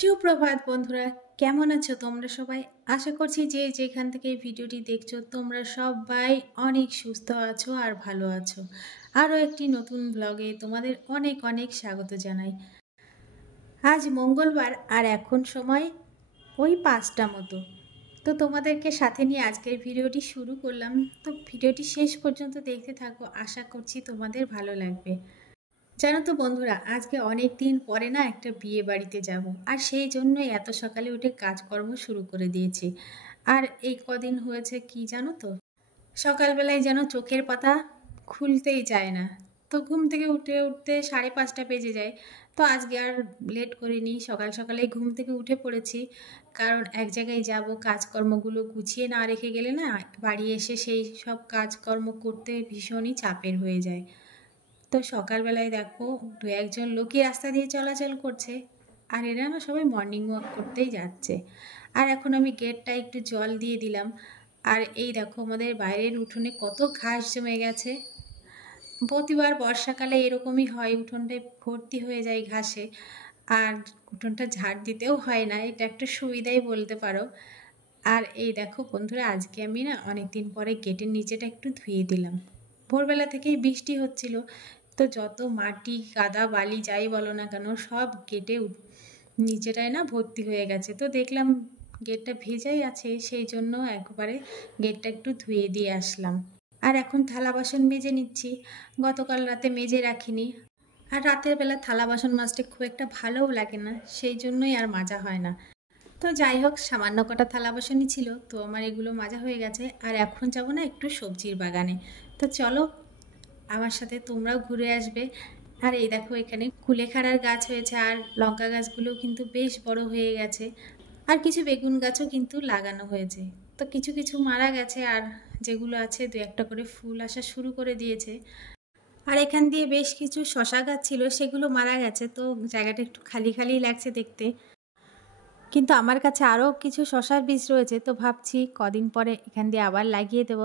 সুপ্রভাত বন্ধুরা, কেমন আছো তোমরা সবাই? আশা করছি যে যেখান থেকে এই ভিডিওটি দেখছো তোমরা সবাই অনেক সুস্থ আছো আর ভালো আছো। আরও একটি নতুন ব্লগে তোমাদের অনেক অনেক স্বাগত জানাই। আজ মঙ্গলবার আর এখন সময় ওই 5টা মতো। তো তোমাদেরকে সাথে নিয়ে আজকের ভিডিওটি শুরু করলাম। তো ভিডিওটি শেষ পর্যন্ত দেখতে থাকো, আশা করছি তোমাদের ভালো লাগবে। জানো তো বন্ধুরা, আজকে অনেক দিন পরে না একটা বিয়ে বাড়িতে যাব, আর সেই জন্যই এত সকালে উঠে কাজকর্ম শুরু করে দিয়েছি। আর এই কদিন হয়েছে কি জানো তো, সকালবেলায় যেন চোখের পাতা খুলতেই চায় না। তো ঘুম থেকে উঠতে উঠতে 5:30 বেজে যায়। তো আজকে আর লেট করিনি, সকাল সকালেই ঘুম থেকে উঠে পড়েছি। কারণ এক জায়গায় যাব, কাজকর্মগুলো গুছিয়ে না রেখে গেলে না বাড়ি এসে সেই সব কাজকর্ম করতে ভীষণই চাপের হয়ে যায়। তো সকালবেলায় দেখো দু একজন লোকই রাস্তা দিয়ে চলাচল করছে, আর এরা না সবাই মর্নিং ওয়াক করতেই যাচ্ছে। আর এখন আমি গেটটা একটু জল দিয়ে দিলাম। আর এই দেখো আমাদের বাইরের উঠোনে কত ঘাস জমে গেছে। প্রতিবার বর্ষাকালে এরকমই হয়, উঠোনটায় ভর্তি হয়ে যায় ঘাসে। আর উঠোনটা ঝাড় দিতেও হয় না, এটা একটা সুবিধাই বলতে পারো। আর এই দেখো বন্ধুরা, আজকে আমি না অনেকদিন পরে গেটের নিচেটা একটু ধুয়ে দিলাম। ভোরবেলা থেকেই বৃষ্টি হচ্ছিল, তো যত মাটি কাদা বালি যাই বলো না কেন সব গেটে নিচেটায় না ভর্তি হয়ে গেছে। তো দেখলাম গেটটা ভেজাই আছে, সেই জন্য একবারে গেটটা একটু ধুয়ে দিয়ে আসলাম। আর এখন থালা বাসন মেজে নিচ্ছি, গতকাল রাতে মেজে রাখিনি। আর রাতের বেলা থালা বাসন মাজতে খুব একটা ভালোও লাগে না, সেই জন্যই আর মাজা হয় না। তো যাই হোক, সামান্য কটা থালা বাসনই ছিল, তো আমার এগুলো মাজা হয়ে গেছে। আর এখন যাবো না একটু সবজির বাগানে। তো চলো আমার সাথে তোমরাও ঘুরে আসবে। আর এই দেখো এখানে কুলেখাড়ার গাছ হয়েছে, আর লঙ্কা গাছগুলো কিন্তু বেশ বড় হয়ে গেছে। আর কিছু বেগুন গাছও কিন্তু লাগানো হয়েছে। তো কিছু কিছু মারা গেছে, আর যেগুলো আছে দু একটা করে ফুল আসা শুরু করে দিয়েছে। আর এখান দিয়ে বেশ কিছু শশা গাছ ছিল, সেগুলো মারা গেছে। তো জায়গাটা একটু খালি খালি লাগছে দেখতে। কিন্তু আমার কাছে আরও কিছু শশার বীজ রয়েছে, তো ভাবছি কদিন পরে এখান দিয়ে আবার লাগিয়ে দেব।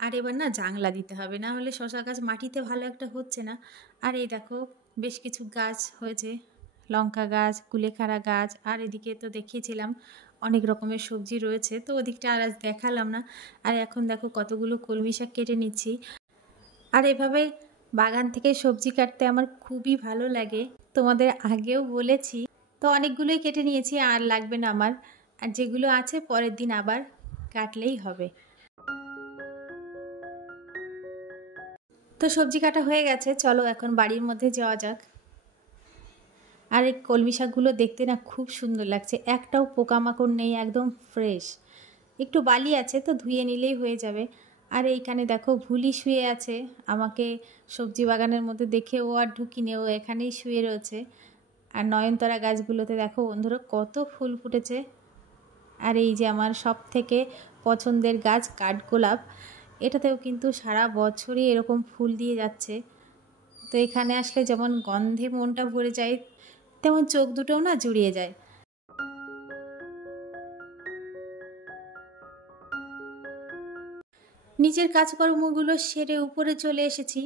আর এবার না জাংলা দিতে হবে, না হলে শশা গাছ মাটিতে ভালো একটা হচ্ছে না। আর এই দেখো বেশ কিছু গাছ হয়েছে, লঙ্কা গাছ, কুলেখাড়া গাছ, আর এদিকে তো দেখিয়েছিলাম অনেক রকমের সবজি রয়েছে, তো ওদিকটা আর আজ দেখালাম না। আর এখন দেখো কতগুলো কলমি শাক কেটে নিচ্ছি। আর এভাবে বাগান থেকে সবজি কাটতে আমার খুবই ভালো লাগে, তোমাদের আগেও বলেছি। তো অনেকগুলোই কেটে নিয়েছি, আর লাগবে না আমার। আর যেগুলো আছে পরের দিন আবার কাটলেই হবে। তো সবজি কাটা হয়ে গেছে, চলো এখন বাড়ির মধ্যে যাওয়া যাক। আর এই কলমি শাকগুলো দেখতে না খুব সুন্দর লাগছে, একটাও পোকামাকড় নেই, একদম ফ্রেশ। একটু বালি আছে, তো ধুয়ে নিলেই হয়ে যাবে। আর এইখানে দেখো ভুলি শুয়ে আছে, আমাকে সবজি বাগানের মধ্যে দেখে ও আর ঢুকিনে, ও এখানেই শুয়ে রয়েছে। আর নয়নতারা গাছগুলোতে দেখো বন্ধুরা কত ফুল ফুটেছে। আর এই যে আমার সব থেকে পছন্দের গাছ কাঠগোলাপ, এটাতেও কিন্তু সারা বছরই এরকম ফুল দিয়ে যাচ্ছে। তো এখানে আসলে যেমন গন্ধে মনটা ভরে যায়, তেমন চোখ দুটোও না জুড়িয়ে যায়। নিজের কাজকর্মগুলো সেরে উপরে চলে এসেছি।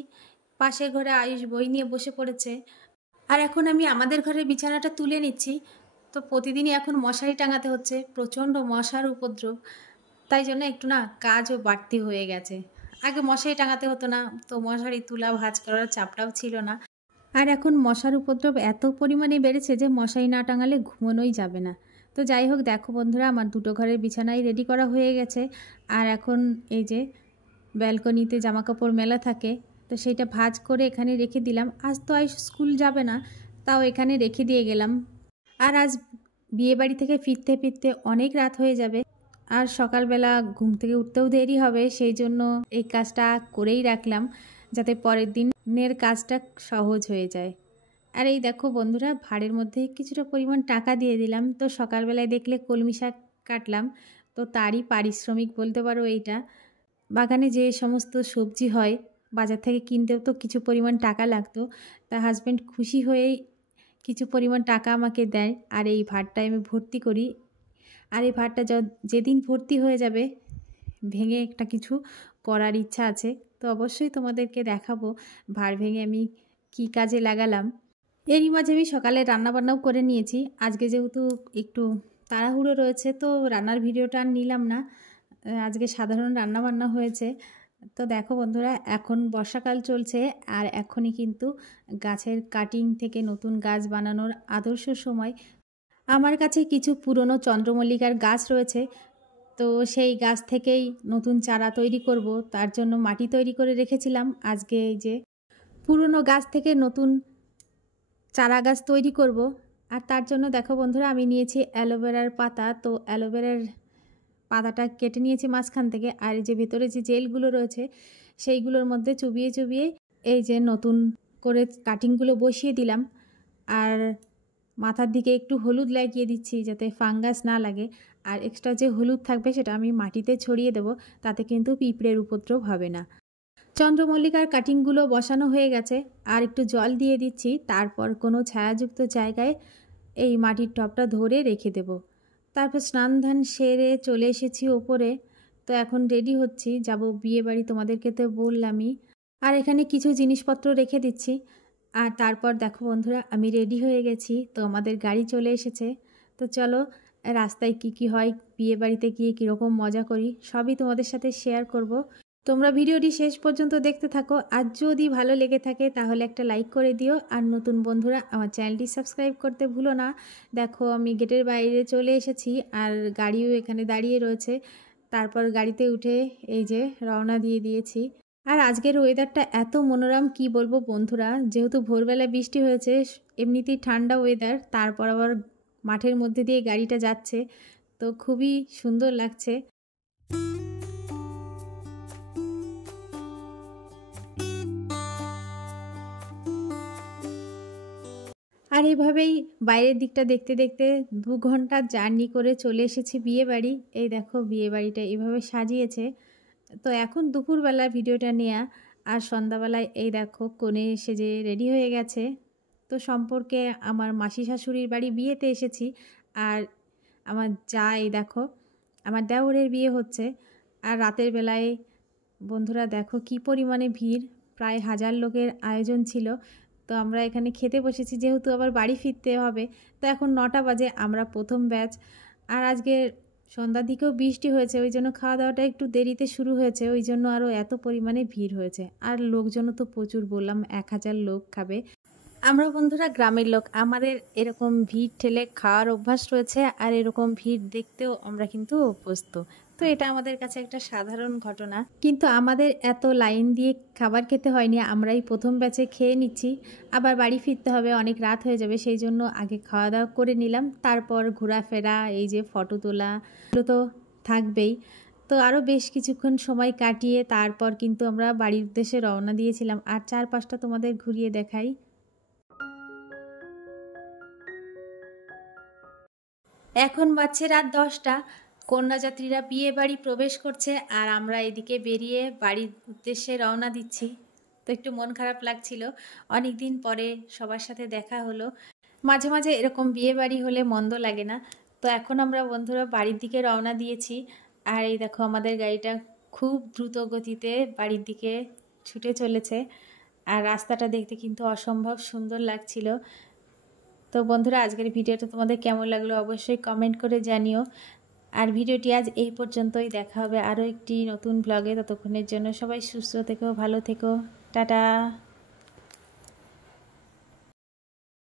পাশের ঘরে আয়ুষ বই নিয়ে বসে পড়েছে। আর এখন আমি আমাদের ঘরের বিছানাটা তুলে নিচ্ছি। তো প্রতিদিনই এখন মশারি টাঙাতে হচ্ছে, প্রচণ্ড মশার উপদ্রব। তাই জন্য একটু না কাজও বাড়তি হয়ে গেছে। আগে মশারি টাঙাতে হতো না, তো মশারি তুলা ভাঁজ করার চাপটাও ছিল না। আর এখন মশার উপদ্রব এত পরিমাণে বেড়েছে যে মশারি না টাঙালে ঘুমোনোই যাবে না। তো যাই হোক, দেখো বন্ধুরা আমার দুটো ঘরের বিছানাই রেডি করা হয়ে গেছে। আর এখন এই যে ব্যালকনিতে জামাকাপড় মেলা থাকে, তো সেইটা ভাঁজ করে এখানে রেখে দিলাম। আজ তো আজ স্কুল যাবে না, তাও এখানে রেখে দিয়ে গেলাম। আর আজ বিয়েবাড়ি থেকে ফিরতে ফিরতে অনেক রাত হয়ে যাবে, আর সকালবেলা ঘুম থেকে উঠতেও দেরি হবে, সেই জন্য এই কাজটা করেই রাখলাম, যাতে পরের দিনের কাজটা সহজ হয়ে যায়। আর এই দেখো বন্ধুরা, ভাঁড়ের মধ্যে কিছুটা পরিমাণ টাকা দিয়ে দিলাম। তো সকালবেলায় দেখলে কলমি শাক কাটলাম, তো তারই পারিশ্রমিক বলতে পারো এইটা। বাগানে যে সমস্ত সবজি হয় বাজার থেকে কিনতেও তো কিছু পরিমাণ টাকা লাগতো, তা হাজব্যান্ড খুশি হয়েই কিছু পরিমাণ টাকা আমাকে দেয়, আর এই ভাঁড়টায় আমি ভর্তি করি। আর এই ভাঁড়টা যেদিন ভর্তি হয়ে যাবে ভেঙে একটা কিছু করার ইচ্ছা আছে, তো অবশ্যই তোমাদেরকে দেখাবো ভাঁড় ভেঙে আমি কি কাজে লাগালাম। এরই মাঝে আমি সকালে রান্নাবান্নাও করে নিয়েছি। আজকে যেহেতু একটু তাড়াহুড়ো রয়েছে তো রান্নার ভিডিওটা আর নিলাম না। আজকে সাধারণ রান্নাবান্না হয়েছে। তো দেখো বন্ধুরা, এখন বর্ষাকাল চলছে আর এখনই কিন্তু গাছের কাটিং থেকে নতুন গাছ বানানোর আদর্শ সময়। আমার কাছে কিছু পুরনো চন্দ্রমল্লিকার গাছ রয়েছে, তো সেই গাছ থেকেই নতুন চারা তৈরি করব। তার জন্য মাটি তৈরি করে রেখেছিলাম। আজকে এই যে পুরনো গাছ থেকে নতুন চারা গাছ তৈরি করব। আর তার জন্য দেখো বন্ধুরা, আমি নিয়েছি অ্যালোভেরার পাতা। তো অ্যালোভেরার পাতাটা কেটে নিয়েছি মাঝখান থেকে, আর এই যে ভেতরে যে জেলগুলো রয়েছে সেইগুলোর মধ্যে চুবিয়ে চুবিয়ে এই যে নতুন করে কাটিংগুলো বসিয়ে দিলাম। আর মাথার দিকে একটু হলুদ লাগিয়ে দিচ্ছি যাতে ফাঙ্গাস না লাগে। আর এক্সট্রা যে হলুদ থাকবে সেটা আমি মাটিতে ছড়িয়ে দেব, তাতে কিন্তু পিঁপড়ের উপদ্রব হবে না। চন্দ্রমল্লিকার কাটিংগুলো বসানো হয়ে গেছে, আর একটু জল দিয়ে দিচ্ছি। তারপর কোনো ছায়াযুক্ত জায়গায় এই মাটির টবটা ধরে রেখে দেব। তারপর স্নান ধান সেরে চলে এসেছি ওপরে। তো এখন রেডি হচ্ছি, যাব বিয়ে বাড়ি, তোমাদেরকে তো বললামই। আর এখানে কিছু জিনিসপত্র রেখে দিচ্ছি। আর তারপর দেখো বন্ধুরা, আমি রেডি হয়ে গেছি। তো আমাদের গাড়ি চলে এসেছে। তো চলো রাস্তায় কি হয়, বিয়ে বাড়িতে গিয়ে কীরকম মজা করি সবই তোমাদের সাথে শেয়ার করব। তোমরা ভিডিওটি শেষ পর্যন্ত দেখতে থাকো। আর যদি ভালো লেগে থাকে তাহলে একটা লাইক করে দিও। আর নতুন বন্ধুরা আমার চ্যানেলটি সাবস্ক্রাইব করতে ভুলো না। দেখো আমি গেটের বাইরে চলে এসেছি আর গাড়িও এখানে দাঁড়িয়ে রয়েছে। তারপর গাড়িতে উঠে এই যে রওনা দিয়ে দিয়েছি। আর আজকের ওয়েদারটা এত মনোরম, কি বলবো বন্ধুরা। যেহেতু ভোরবেলা বৃষ্টি হয়েছে, এমনিতেই ঠান্ডা ওয়েদার, তারপর আবার মাঠের মধ্যে দিয়ে গাড়িটা যাচ্ছে, তো খুবই সুন্দর লাগছে। আর এভাবেই বাইরের দিকটা দেখতে দেখতে 2 ঘন্টা জার্নি করে চলে এসেছি বিয়ে বাড়ি। এই দেখো বিয়ে বাড়িটা এভাবে সাজিয়েছে। তো এখন দুপুরবেলা ভিডিওটা নেয়া। আর সন্ধ্যাবেলায় এই দেখো কনে সেজে রেডি হয়ে গেছে। তো সম্পর্কে আমার মাসি শাশুড়ির বাড়ি বিয়েতে এসেছি। আর আমার যা এই দেখো আমার দেওরের বিয়ে হচ্ছে। আর রাতের বেলায় বন্ধুরা দেখো কি পরিমাণে ভিড়, প্রায় 1000 লোকের আয়োজন ছিল। তো আমরা এখানে খেতে বসেছি, যেহেতু আবার বাড়ি ফিরতে হবে। তো এখন 9টা বাজে, আমরা প্রথম ব্যাচ। আর আজকে সন্ধ্যার দিকেও বৃষ্টি হয়েছে, ওই জন্য খাওয়া দাওয়াটা একটু দেরিতে শুরু হয়েছে, ওই জন্য আরও এত পরিমাণে ভিড় হয়েছে। আর লোকজনও তো প্রচুর, বললাম 1000 লোক খাবে। আমরা বন্ধুরা গ্রামের লোক, আমাদের এরকম ভিড় ঠেলে খাওয়ার অভ্যাস রয়েছে। আর এরকম ভিড় দেখতেও আমরা কিন্তু অভ্যস্ত। তো এটা আমাদের কাছে একটা সাধারণ ঘটনা। কিন্তু আমাদের এত লাইন দিয়ে খাবার খেতে হয়নি, আমরাই প্রথম ব্যাচে খেয়ে নিচ্ছি। আবার বাড়ি ফিরতে হবে, অনেক রাত হয়ে যাবে, সেই জন্য আগে খাওয়া দাওয়া করে নিলাম। তারপর ঘোরাফেরা, এই যে ফটো তোলা, এগুলো তো থাকবেই। তো আরও বেশ কিছুক্ষণ সময় কাটিয়ে তারপর কিন্তু আমরা বাড়ির উদ্দেশ্যে রওনা দিয়েছিলাম। আর চারপাশটা তোমাদের ঘুরিয়ে দেখাই। এখন বাজছে রাত 10টা। কন্যাযাত্রীরা বিয়ে বাড়ি প্রবেশ করছে আর আমরা এদিকে বেরিয়ে বাড়ির উদ্দেশ্যে রওনা দিচ্ছি। তো একটু মন খারাপ লাগছিল, অনেক দিন পরে সবার সাথে দেখা হলো। মাঝে মাঝে এরকম বিয়ে বাড়ি হলে মন্দ লাগে না। তো এখন আমরা বন্ধুরা বাড়ির দিকে রওনা দিয়েছি। আর এই দেখো আমাদের গাড়িটা খুব দ্রুত গতিতে বাড়ির দিকে ছুটে চলেছে। আর রাস্তাটা দেখতে কিন্তু অসম্ভব সুন্দর লাগছিল। তো বন্ধুরা আজকের ভিডিওটা তোমাদের কেমন লাগলো অবশ্যই কমেন্ট করে জানিও। আর ভিডিওটি আজ এই পর্যন্তই, দেখা হবে আরও একটি নতুন ব্লগে। ততক্ষণের জন্য সবাই সুস্থ থেকো, ভালো থেকো, টাটা।